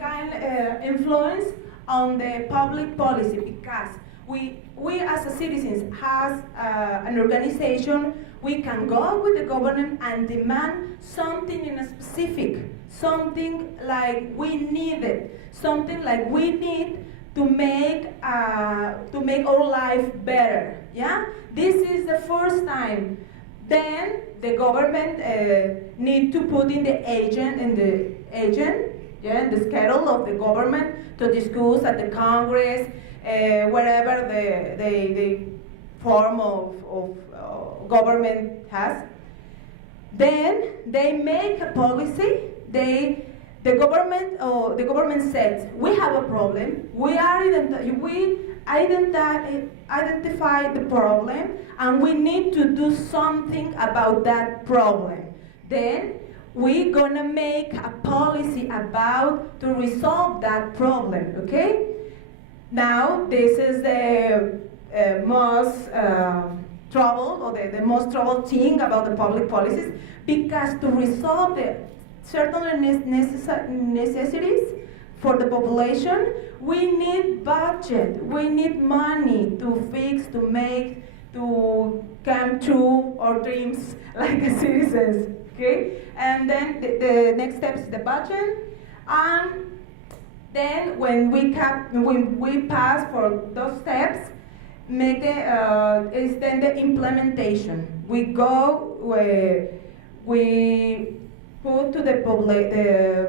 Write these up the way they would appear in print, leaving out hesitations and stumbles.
can influence on the public policy, because we as a citizens has an organization. We can go with the government and demand something in a specific, something like we need it, something like we need to make our life better. Yeah, this is the first time. Then the government need to put in the agent, yeah, in the schedule of the government to discuss at the Congress, wherever the form of government has. Then they make a policy. The government says we have a problem. We identify the problem, and we need to do something about that problem. Then we're gonna make a policy about to resolve that problem. Okay. Now this is the most trouble, or the most troubled thing about the public policies, because to resolve the certain necessities for the population, we need budget, we need money to fix, to make, to come true our dreams like as citizens. Okay, and then the next step is the budget, and then when we pass for those steps, make is then the implementation. We go we put to the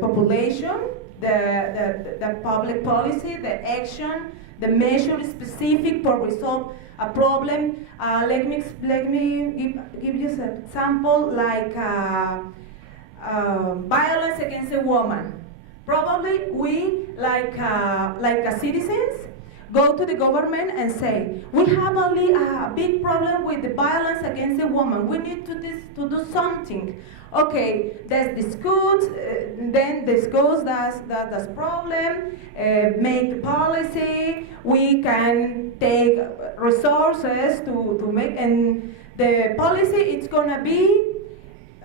population the public policy, the action, the measure specific for resolve a problem. Let me give you an example, like violence against a woman. Probably we, like as citizens, go to the government and say, we have only a big problem with the violence against a woman. We need to do something. Okay, let's discuss, then discuss that problem, make the policy. We can take resources to make, and the policy, it's gonna be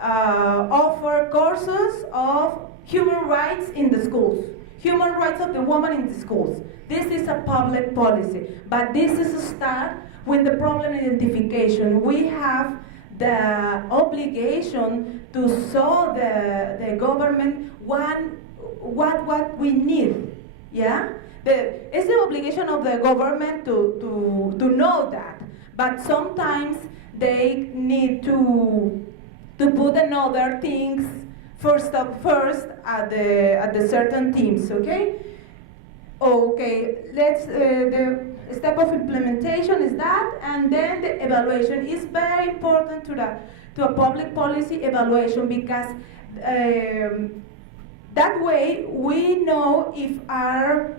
offer courses of human rights in the schools, human rights of the woman in the schools. This is a public policy, but this is a start with the problem identification. We have the obligation to show the government what we need. Yeah, it's the obligation of the government to know that, but sometimes they need to put another things first at the certain teams. Okay, let's the step of implementation is that, and then the evaluation is very important to a public policy evaluation, because that way we know if our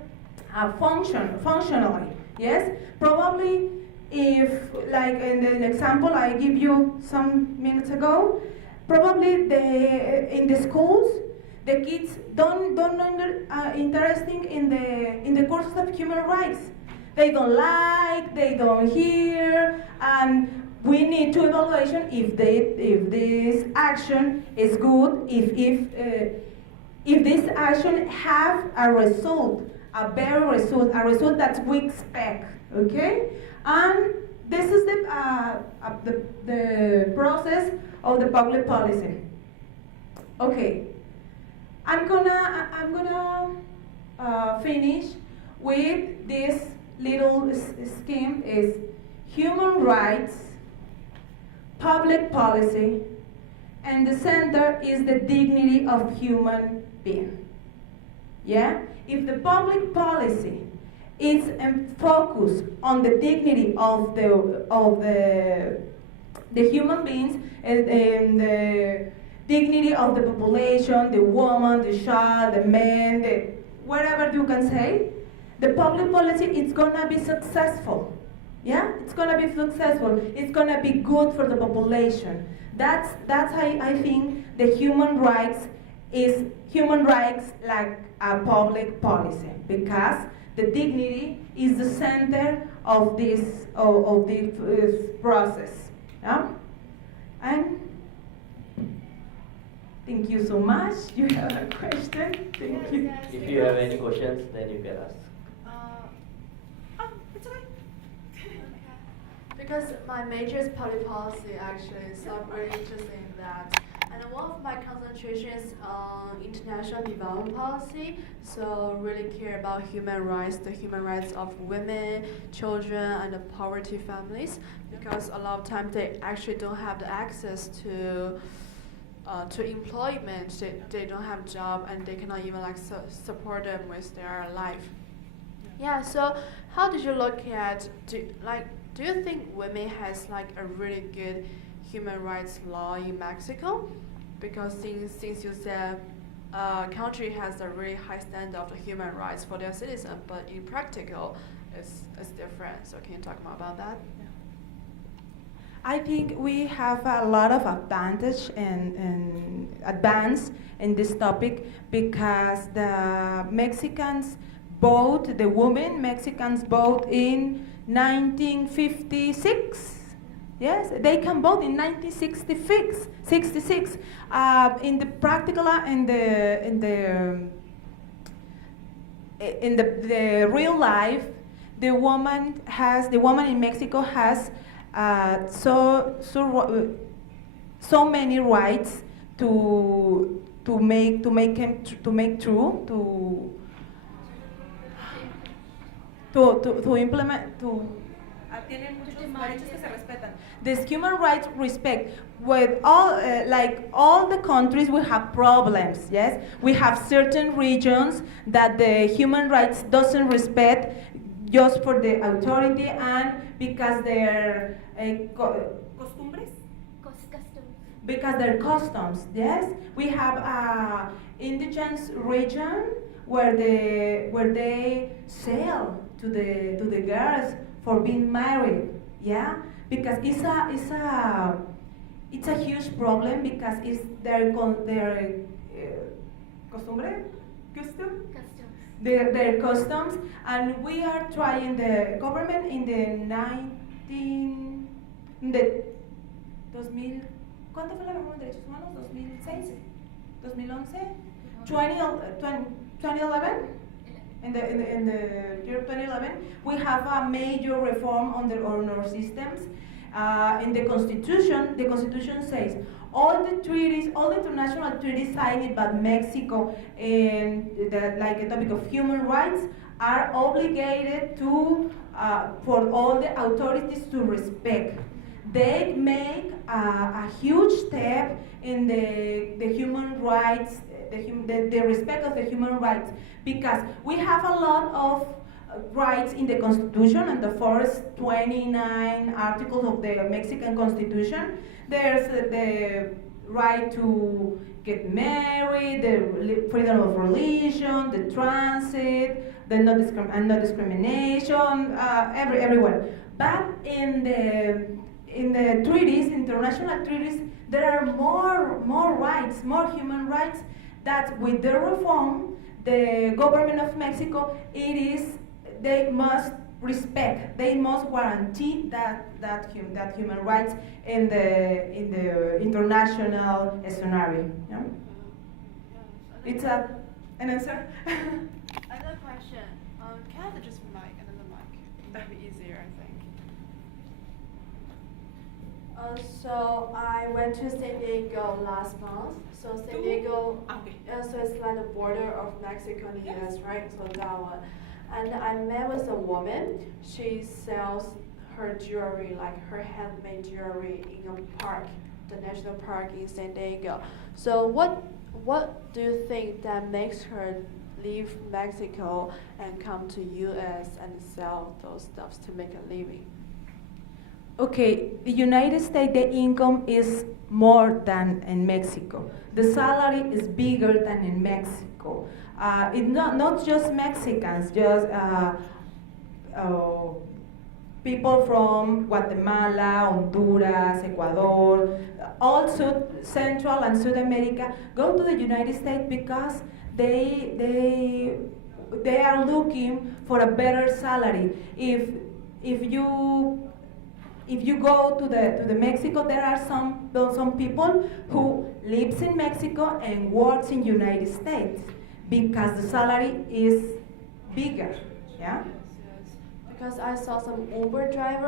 functionally. Yes, probably if, like in the example I give you some minutes ago, probably in the schools, the kids don't interesting in the courses of human rights. They don't like, they don't hear, and we need to evaluation if this action is good, if this action have a result, a better result, a result that we expect. Okay, and this is the process of the public policy. Okay, I'm gonna finish with this little scheme: is human rights, public policy, and the center is the dignity of human being. Yeah, if the public policy is focused on the dignity of the human beings, and the dignity of the population, the woman, the child, the man, whatever you can say, the public policy is gonna be successful. Yeah, it's gonna be successful. It's gonna be good for the population. That's how I think the human rights like a public policy, because the dignity is the center of this process. Yeah, and Thank you so much. You have a question? Thank you. Yes, If you have any questions, then you can ask. it's okay. Because my major is public policy actually, so I'm really interested in that. And one of my concentrations on international development policy, so really care about human rights, the human rights of women, children, and the poverty families, because a lot of times they actually don't have the access to employment. They don't have job and they cannot even like support them with their life. Yeah. So how did you look at do you think women has like a really good human rights law in Mexico? Because since you said country has a really high standard of the human rights for their citizens, but in practical it's different. So can you talk more about that? I think we have a lot of advantage and advance in this topic because the Mexicans vote, the women Mexicans vote in 1956. Yes, they can vote in 1966. 66. In the practical, in the real life, the woman in Mexico has so many rights to make true to implement tienen muchos derechos que se respetan. This human rights respect with all like all the countries we have problems. Yes, we have certain regions that the human rights doesn't respect just for the authority and because they're costumbres. Because they're customs. Yes, we have indigenous region where they sell to the girls for being married, yeah, because it's a huge problem because it's their their customs, and we are trying the government in the 2000, ¿cuánto fue la reforma de derechos humanos? 2006, 2011, 2011. In the year 2011, we have a major reform on our systems. In the Constitution says all the treaties, all the international treaties signed by Mexico and like the topic of human rights are obligated to for all the authorities to respect. They make a huge step in the human rights, the respect of the human rights, because we have a lot of rights in the Constitution and the first 29 articles of the Mexican Constitution. There's the right to get married, the freedom of religion, the transit, the no discrimination, everywhere. But in the treaties, international treaties, there are more rights, more human rights that with the reform, the government of Mexico, they must respect, they must guarantee that human rights in the international scenario. Yeah? It's an answer. Another question. Can I have just another mic? That'd be easier, I think. So I went to San Diego last month. So San Diego, so it's like the border of Mexico and the US, right? So that one. And I met with a woman. She sells her jewelry, like her handmade jewelry, in a park, the national park in San Diego. So what do you think that makes her leave Mexico and come to US and sell those stuffs to make a living? Okay, the United States, the income is more than in Mexico. The salary is bigger than in Mexico. It's not just Mexicans, just people from Guatemala, Honduras, Ecuador, also Central and South America go to the United States because they are looking for a better salary. If if you go to the Mexico, there are some people who lives in Mexico and works in United States because the salary is bigger. Yeah. Because I saw some Uber driver